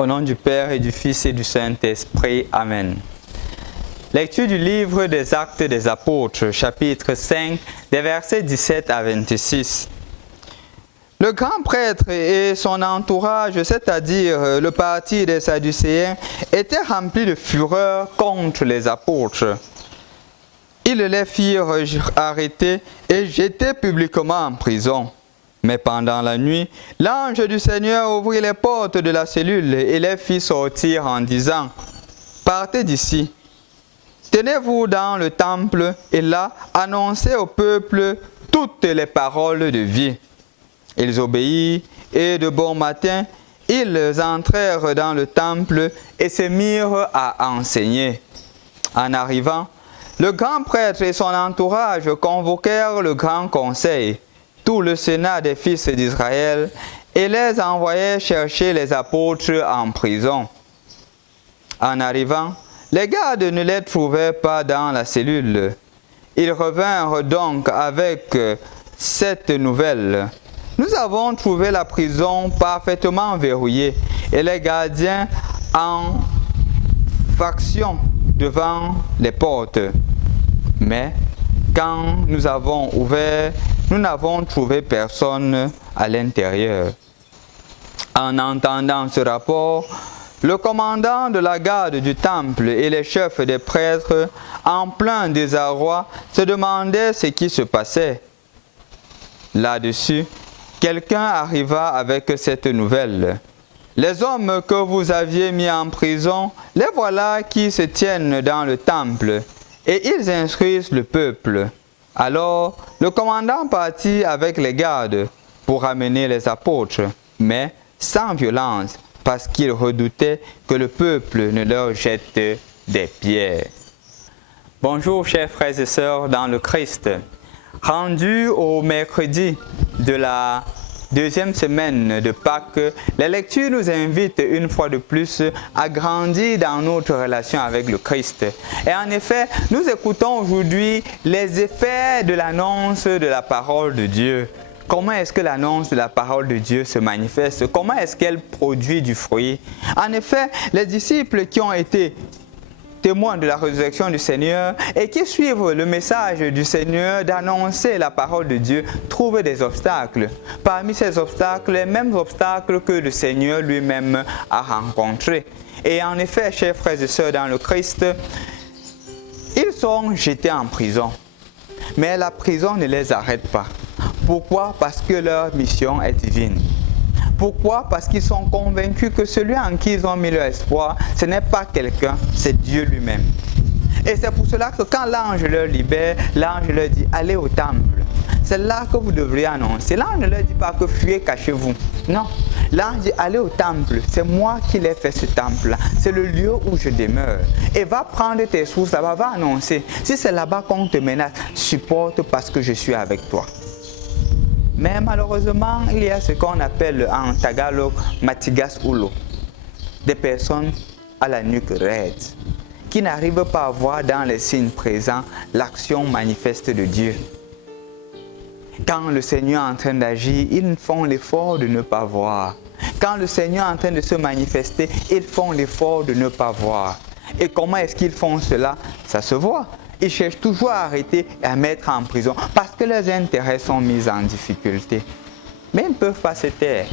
Au nom du Père et du Fils et du Saint-Esprit. Amen. Lecture du livre des Actes des Apôtres, chapitre 5, des versets 17 à 26. Le grand prêtre et son entourage, c'est-à-dire le parti des Sadducéens, étaient remplis de fureur contre les apôtres. Ils les firent arrêter et jeter publiquement en prison. Mais pendant la nuit, l'ange du Seigneur ouvrit les portes de la cellule et les fit sortir en disant « Partez d'ici, tenez-vous dans le temple et là, annoncez au peuple toutes les paroles de vie. » Ils obéirent et de bon matin, ils entrèrent dans le temple et se mirent à enseigner. En arrivant, le grand prêtre et son entourage convoquèrent le grand conseil, tout le sénat des fils d'Israël, et les envoyèrent chercher les apôtres en prison. En arrivant, les gardes ne les trouvèrent pas dans la cellule. Ils revinrent donc avec cette nouvelle. Nous avons trouvé la prison parfaitement verrouillée et les gardiens en faction devant les portes. Mais quand nous avons ouvert, nous n'avons trouvé personne à l'intérieur. En entendant ce rapport, le commandant de la garde du temple et les chefs des prêtres, en plein désarroi, se demandaient ce qui se passait. Là-dessus, quelqu'un arriva avec cette nouvelle. Les hommes que vous aviez mis en prison, les voilà qui se tiennent dans le temple, et ils instruisent le peuple. Alors, le commandant partit avec les gardes pour amener les apôtres, mais sans violence, parce qu'il redoutait que le peuple ne leur jette des pierres. Bonjour chers frères et sœurs dans le Christ. Rendu au mercredi de la deuxième semaine de Pâques, la lecture nous invite une fois de plus à grandir dans notre relation avec le Christ. Et en effet, nous écoutons aujourd'hui les effets de l'annonce de la parole de Dieu. Comment est-ce que l'annonce de la parole de Dieu se manifeste? Comment est-ce qu'elle produit du fruit? En effet, les disciples qui ont été témoins de la résurrection du Seigneur et qui suivent le message du Seigneur d'annoncer la parole de Dieu trouvent des obstacles. Parmi ces obstacles, les mêmes obstacles que le Seigneur lui-même a rencontrés. Et en effet, chers frères et sœurs dans le Christ, ils sont jetés en prison. Mais la prison ne les arrête pas. Pourquoi? Parce que leur mission est divine. Pourquoi? Parce qu'ils sont convaincus que celui en qui ils ont mis leur espoir, ce n'est pas quelqu'un, c'est Dieu lui-même. Et c'est pour cela que quand l'ange leur libère, l'ange leur dit « Allez au temple ». C'est là que vous devriez annoncer. L'ange ne leur dit pas que fuyez, cachez-vous. Non. L'ange dit « Allez au temple, c'est moi qui l'ai fait ce temple-là. C'est le lieu où je demeure. Et va prendre tes sources là-bas, va annoncer. Si c'est là-bas qu'on te menace, supporte parce que je suis avec toi. » Mais malheureusement, il y a ce qu'on appelle en tagalog matigas ulo, des personnes à la nuque raide, qui n'arrivent pas à voir dans les signes présents l'action manifeste de Dieu. Quand le Seigneur est en train d'agir, ils font l'effort de ne pas voir. Quand le Seigneur est en train de se manifester, ils font l'effort de ne pas voir. Et comment est-ce qu'ils font cela? Ça se voit. Ils cherchent toujours à arrêter et à mettre en prison parce que leurs intérêts sont mis en difficulté. Mais ils ne peuvent pas se taire.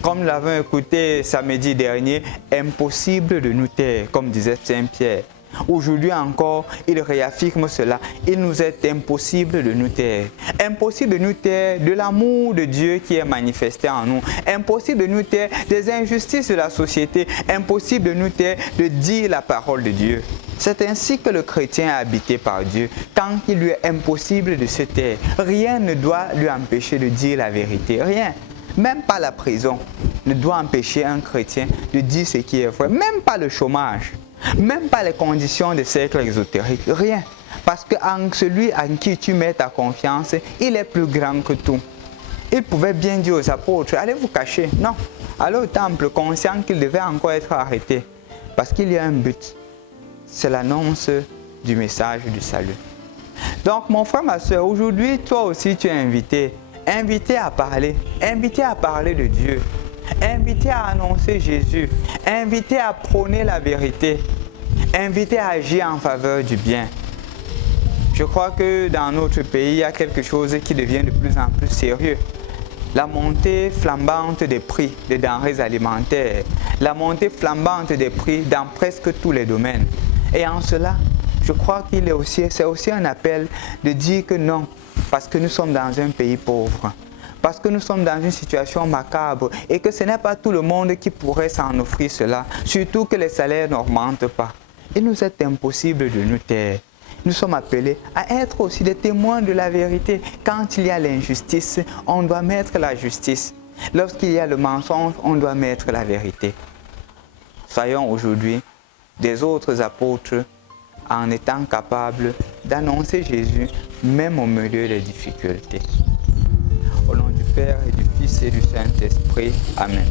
Comme nous l'avons écouté samedi dernier, impossible de nous taire, comme disait Saint Pierre. Aujourd'hui encore, il réaffirme cela. Il nous est impossible de nous taire. Impossible de nous taire de l'amour de Dieu qui est manifesté en nous. Impossible de nous taire des injustices de la société. Impossible de nous taire de dire la parole de Dieu. C'est ainsi que le chrétien est habité par Dieu. Quand il lui est impossible de se taire, rien ne doit lui empêcher de dire la vérité. Rien. Même pas la prison ne doit empêcher un chrétien de dire ce qui est vrai. Même pas le chômage. Même pas les conditions des cercles exotériques. Rien. Parce que celui en qui tu mets ta confiance, il est plus grand que tout. Il pouvait bien dire aux apôtres, allez vous cacher. Non. Allez au temple, conscient qu'il devait encore être arrêté. Parce qu'il y a un but. C'est l'annonce du message du salut. Donc mon frère, ma soeur, aujourd'hui, toi aussi tu es invité à parler de Dieu. invité à annoncer Jésus, invité à prôner la vérité, invité à agir en faveur du bien. Je crois que dans notre pays, il y a quelque chose qui devient de plus en plus sérieux. La montée flambante des prix des denrées alimentaires, la montée flambante des prix dans presque tous les domaines. Et en cela, je crois c'est aussi un appel de dire que non, parce que nous sommes dans un pays pauvre, parce que nous sommes dans une situation macabre et que ce n'est pas tout le monde qui pourrait s'en offrir cela, surtout que les salaires n'augmentent pas. Il nous est impossible de nous taire. Nous sommes appelés à être aussi des témoins de la vérité. Quand il y a l'injustice, on doit mettre la justice. Lorsqu'il y a le mensonge, on doit mettre la vérité. Soyons aujourd'hui des autres apôtres en étant capables d'annoncer Jésus, même au milieu des difficultés. Au nom du Père et du Fils et du Saint-Esprit. Amen.